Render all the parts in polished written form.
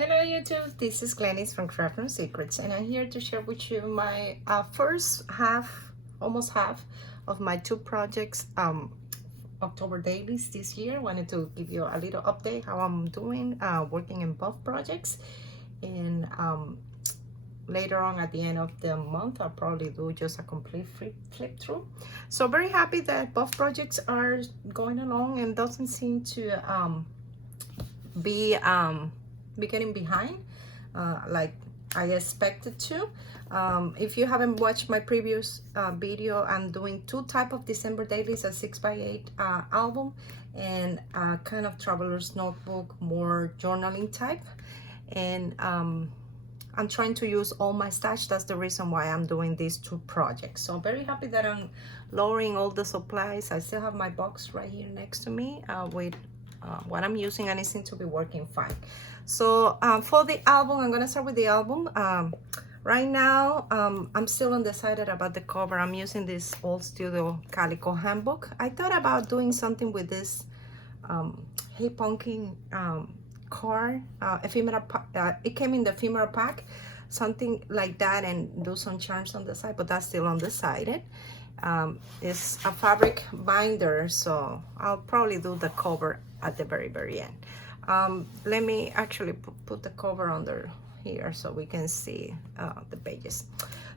Hello YouTube, this is Glenys from Craft Room Secrets, and I'm here to share with you my almost half of my two projects, October dailies this year. Wanted to give you a little update how I'm doing, working in both projects, and later on at the end of the month I'll probably do just a complete flip through. So very happy that both projects are going along and doesn't seem to be getting behind like I expected to. If you haven't watched my previous video, I'm doing two type of December dailies, a 6x8 album and a kind of traveler's notebook, more journaling type. And I'm trying to use all my stash. That's the reason why I'm doing these two projects. So very happy that I'm lowering all the supplies. I still have my box right here next to me with what I'm using, and it seems to be working fine. So for the album, I'm gonna start with the album. Right now, I'm still undecided about the cover. I'm using this old studio calico handbook. I thought about doing something with this Hey Pumpkin card, ephemera. It came in the ephemera pack, something like that, and do some charms on the side, but that's still undecided. It's a fabric binder, so I'll probably do the cover at the very end. Let me actually put the cover under here so we can see the pages.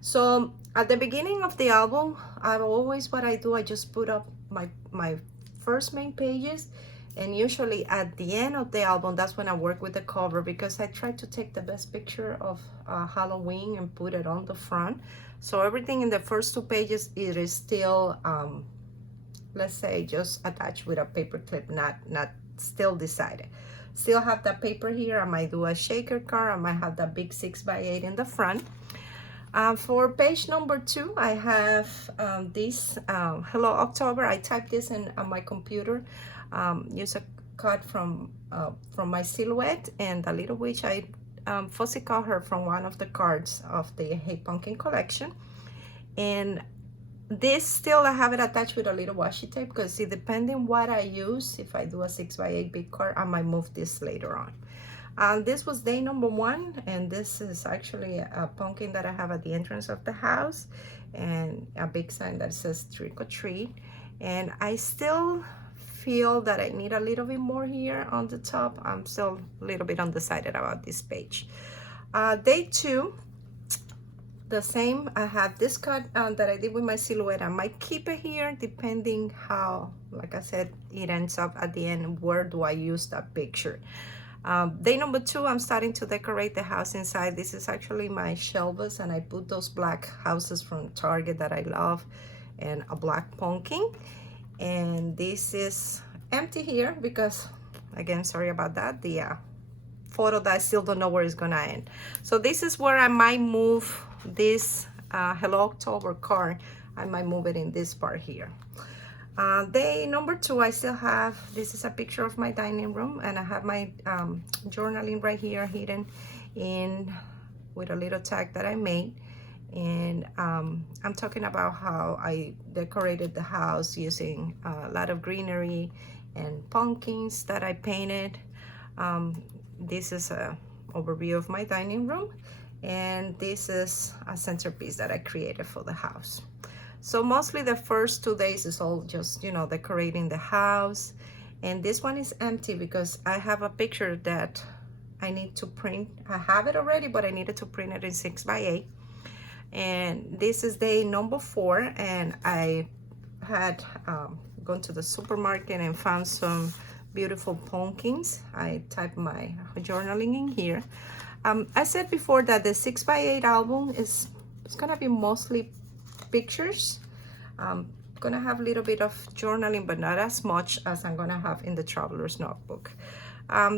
So at the beginning of the album, what I do, I just put up my first main pages, and usually at the end of the album, that's when I work with the cover, because I try to take the best picture of Halloween and put it on the front. So everything in the first two pages, it is still let's say just attached with a paper clip, not still decided. Still have that paper here. I might do a shaker card. I might have that big 6x8 in the front. For page number 2, I have this Hello October. I typed this in on my computer. Use a cut from my silhouette, and the little witch, I fussy cut her from one of the cards of the Hey Pumpkin collection. And this still, I have it attached with a little washi tape, because see, depending what I use, if I do a 6x8 big card, I might move this later on. This was day number 1, and this is actually a pumpkin that I have at the entrance of the house, and a big sign that says trick or treat. And I still feel that I need a little bit more here on the top. I'm still a little bit undecided about this page. Day 2, the same. I have this cut that I did with my silhouette. I might keep it here depending how, like I said, it ends up at the end. Where do I use that picture? Day number 2, I'm starting to decorate the house inside. This is actually my shelves, and I put those black houses from Target that I love, and a black pumpkin. And this is empty here because, again, sorry about that, the photo that I still don't know where it's gonna end. So this is where I might move this Hello October card. I might move it in this part here. Day number 2, I still have, this is a picture of my dining room, and I have my journaling right here hidden in with a little tag that I made. And I'm talking about how I decorated the house using a lot of greenery and pumpkins that I painted. This is a overview of my dining room, and this is a centerpiece that I created for the house. So mostly the first 2 days is all just, you know, decorating the house. And this one is empty because I have a picture that I need to print. I have it already, but I needed to print it in 6x8. And this is day number 4, and I had gone to the supermarket and found some beautiful pumpkins. I typed my journaling in here. I said before that the 6x8 album is gonna be mostly pictures. I'm gonna have a little bit of journaling, but not as much as I'm gonna have in the traveler's notebook.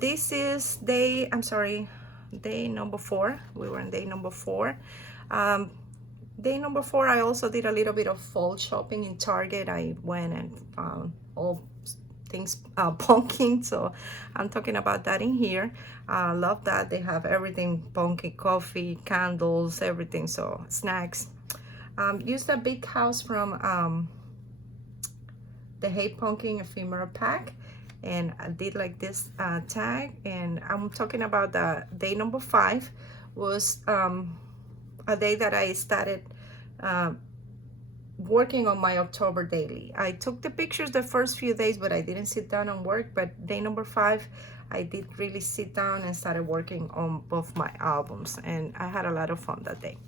This is day number 4. We were in day number 4. Day number 4, I also did a little bit of fall shopping in Target. I went and found all things pumpkin, so I'm talking about that in here. Love that they have everything, pumpkin, coffee, candles, everything, so snacks. Used a big house from the Hey Pumpkin ephemera pack, and I did like this tag. And I'm talking about the day number 5 was a day that I started working on my October daily. I took the pictures the first few days, but I didn't sit down and work. But day number 5, I did really sit down and started working on both my albums, and I had a lot of fun that day.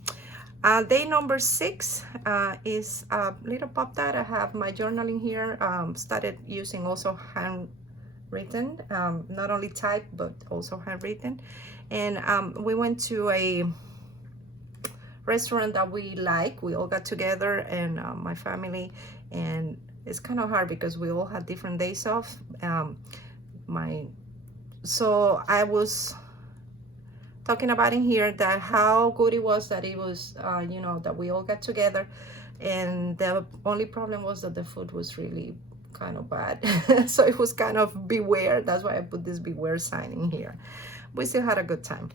Day number 6 is a little pop that I have my journaling here. Started using also handwritten, not only typed but also handwritten. And we went to a restaurant that we like. We all got together, and my family, and it's kind of hard because we all had different days off. So I was talking about in here that how good it was that it was, you know, that we all got together, and the only problem was that the food was really kind of bad. So it was kind of beware. That's why I put this beware sign in here. We still had a good time.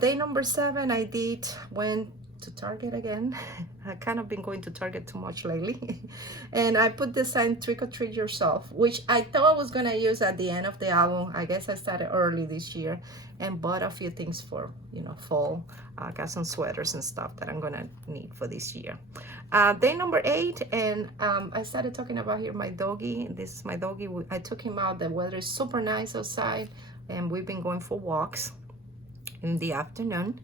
Day number 7, I went to Target again. I kind of been going to Target too much lately. And I put the sign trick or treat yourself, which I thought I was gonna use at the end of the album. I guess I started early this year and bought a few things for, you know, fall. Got some sweaters and stuff that I'm gonna need for this year. Day number 8, and I started talking about here my doggy. This is my doggy. I took him out. The weather is super nice outside, and we've been going for walks in the afternoon.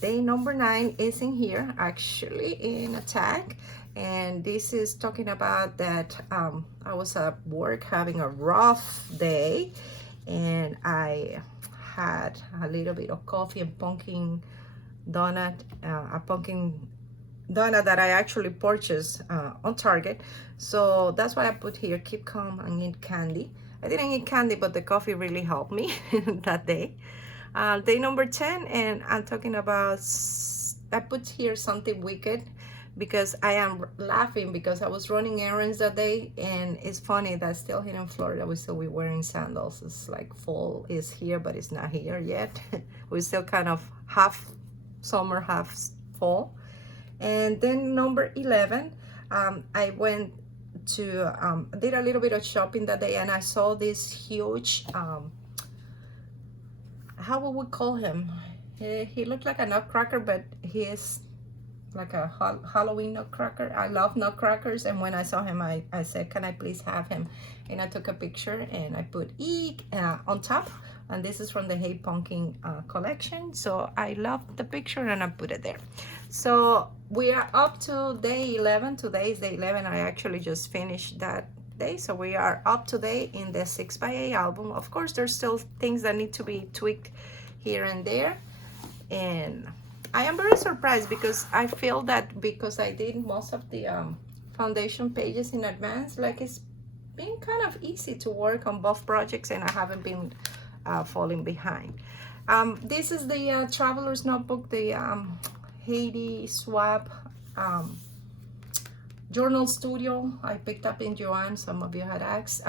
Day number 9 is in here, actually in a tag, and this is talking about that I was at work having a rough day, and I had a little bit of coffee and pumpkin donut, a pumpkin donut that I actually purchased on Target. So that's why I put here, keep calm and eat candy. I didn't eat candy, but the coffee really helped me that day. Day number 10, and I'm talking about, I put here something wicked because I am laughing because I was running errands that day, and it's funny that still here in Florida we still be wearing sandals. It's like fall is here, but it's not here yet. We're still kind of half summer, half fall. And then number 11, I went to did a little bit of shopping that day, and I saw this huge how would we call him? He looked like a nutcracker, but he is like a Halloween nutcracker. I love nutcrackers, and when I saw him, I said, can I please have him? And I took a picture and I put E on top, and this is from the Hey Pumpkin collection. So I love the picture and I put it there. So we are up to day 11. Today is day 11. I actually just finished that day, so we are up to date in the 6x8 album. Of course, there's still things that need to be tweaked here and there, and I am very surprised because I feel that because I did most of the foundation pages in advance, like it's been kind of easy to work on both projects, and I haven't been falling behind. This is the Traveler's Notebook, the Haiti Swap Journal Studio I picked up in Joanne. Some of you had asked,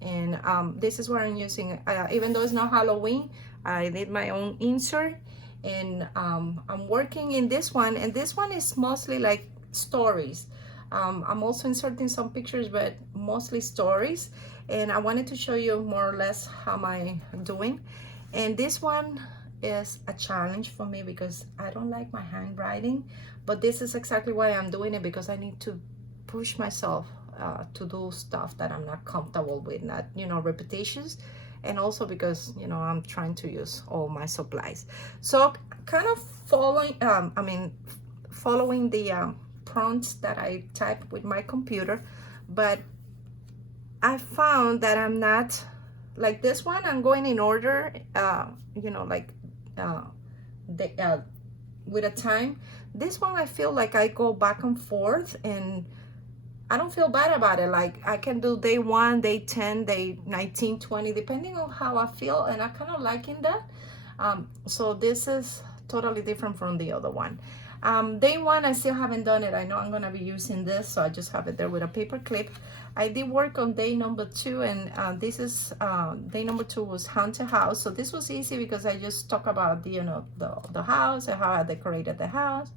and this is what I'm using. Even though it's not Halloween, I did my own insert, and I'm working in this one, and this one is mostly like stories. I'm also inserting some pictures, but mostly stories, and I wanted to show you more or less how am I doing. And this one is a challenge for me because I don't like my handwriting, but this is exactly why I'm doing it, because I need to push myself to do stuff that I'm not comfortable with, not, you know, repetitions, and also because, you know, I'm trying to use all my supplies. So kind of following the prompts that I typed with my computer, but I found that I'm not like this one. I'm going in order, you know, like with a time. This one I feel like I go back and forth, and I don't feel bad about it. Like I can do day 1, day 10, day 19, 20, depending on how I feel, and I kind of liking that. So this is totally different from the other one. Day 1, I still haven't done it. I know I'm gonna be using this, so I just have it there with a paper clip. I did work on day number 2, and this is day number 2 was haunted house. So this was easy because I just talk about the, you know, the house and how I decorated the house,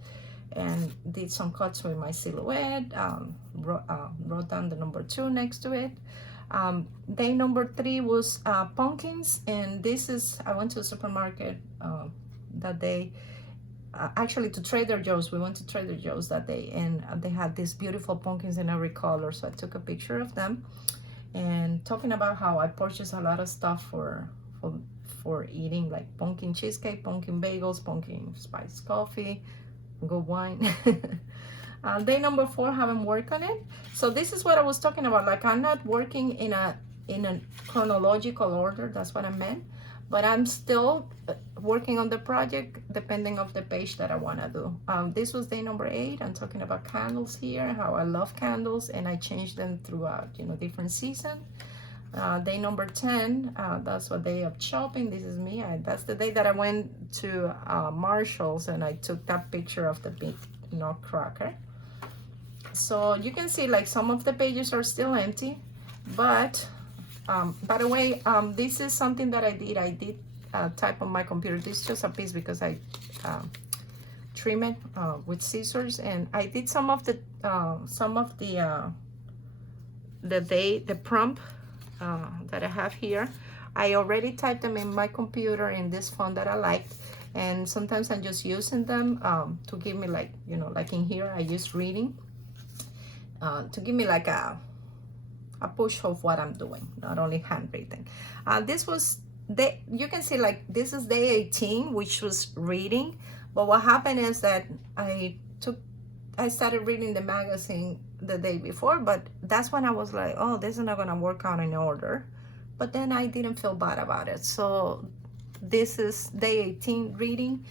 and did some cuts with my silhouette. Wrote down the number 2 next to it. Day number 3 was pumpkins, and this is, I went to the supermarket that day, actually to Trader Joe's. We went to Trader Joe's that day, and they had these beautiful pumpkins in every color, so I took a picture of them, and talking about how I purchased a lot of stuff for eating, like pumpkin cheesecake, pumpkin bagels, pumpkin spice coffee, good wine. Day number 4, haven't worked on it. So this is what I was talking about. Like, I'm not working in a chronological order. That's what I meant. But I'm still working on the project depending of the page that I want to do. This was day number 8. I'm talking about candles here, how I love candles, and I change them throughout, you know, different seasons. Day number 10, that's a day of shopping. This is me. That's the day that I went to Marshall's and I took that picture of the big nutcracker. So you can see, like, some of the pages are still empty, but by the way, this is something that I did type on my computer. This is just a piece because I trim it with scissors, and I did some of the prompt that I have here. I already typed them in my computer in this font that I liked, and sometimes I'm just using them to give me, like, you know, like in here I use reading to give me like a push of what I'm doing, not only handwritten. This was you can see, like, this is day 18, which was reading. But what happened is that I started reading the magazine the day before, but that's when I was like, oh, this is not gonna work out in order. But then I didn't feel bad about it. So this is day 18 reading.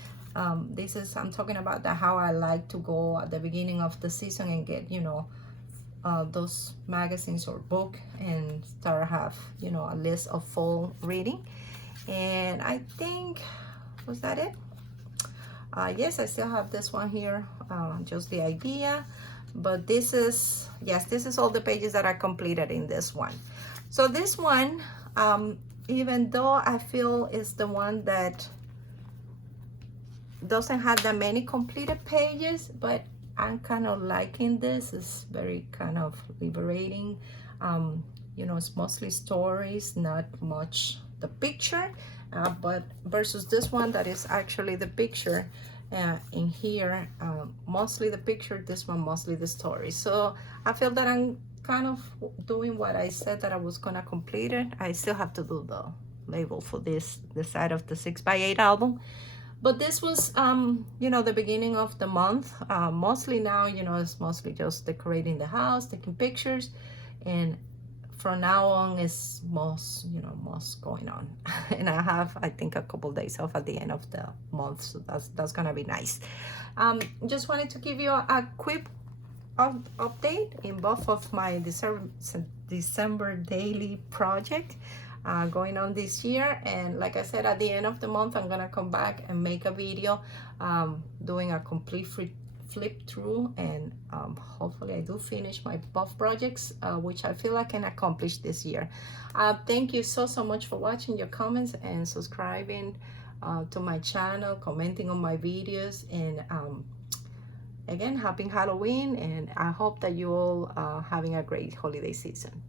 This is, I'm talking about how I like to go at the beginning of the season and get, you know, those magazines or book and start have, you know, a list of fall reading. And I think, was that it? Yes, I still have this one here, just the idea. But this is, yes, this is all the pages that I completed in this one. So this one, even though I feel is the one that doesn't have that many completed pages, but I'm kind of liking this. It's very kind of liberating. You know, it's mostly stories, not much the picture, but versus this one that is actually the picture in here, mostly the picture, this one mostly the story. So I feel that I'm kind of doing what I said that I was gonna complete it. I still have to do the label for the side of the 6x8 album. But this was, you know, the beginning of the month. Mostly now, you know, it's mostly just decorating the house, taking pictures, and from now on is most going on. And I have, I think, a couple days off at the end of the month, so that's gonna be nice. Just wanted to give you a quick update in both of my December daily project going on this year. And like I said, at the end of the month, I'm gonna come back and make a video doing a complete flip through, and hopefully I do finish my buff projects, which I feel I can accomplish this year. Thank you so much for watching, your comments and subscribing to my channel, commenting on my videos, and again, happy Halloween, and I hope that you all are having a great holiday season.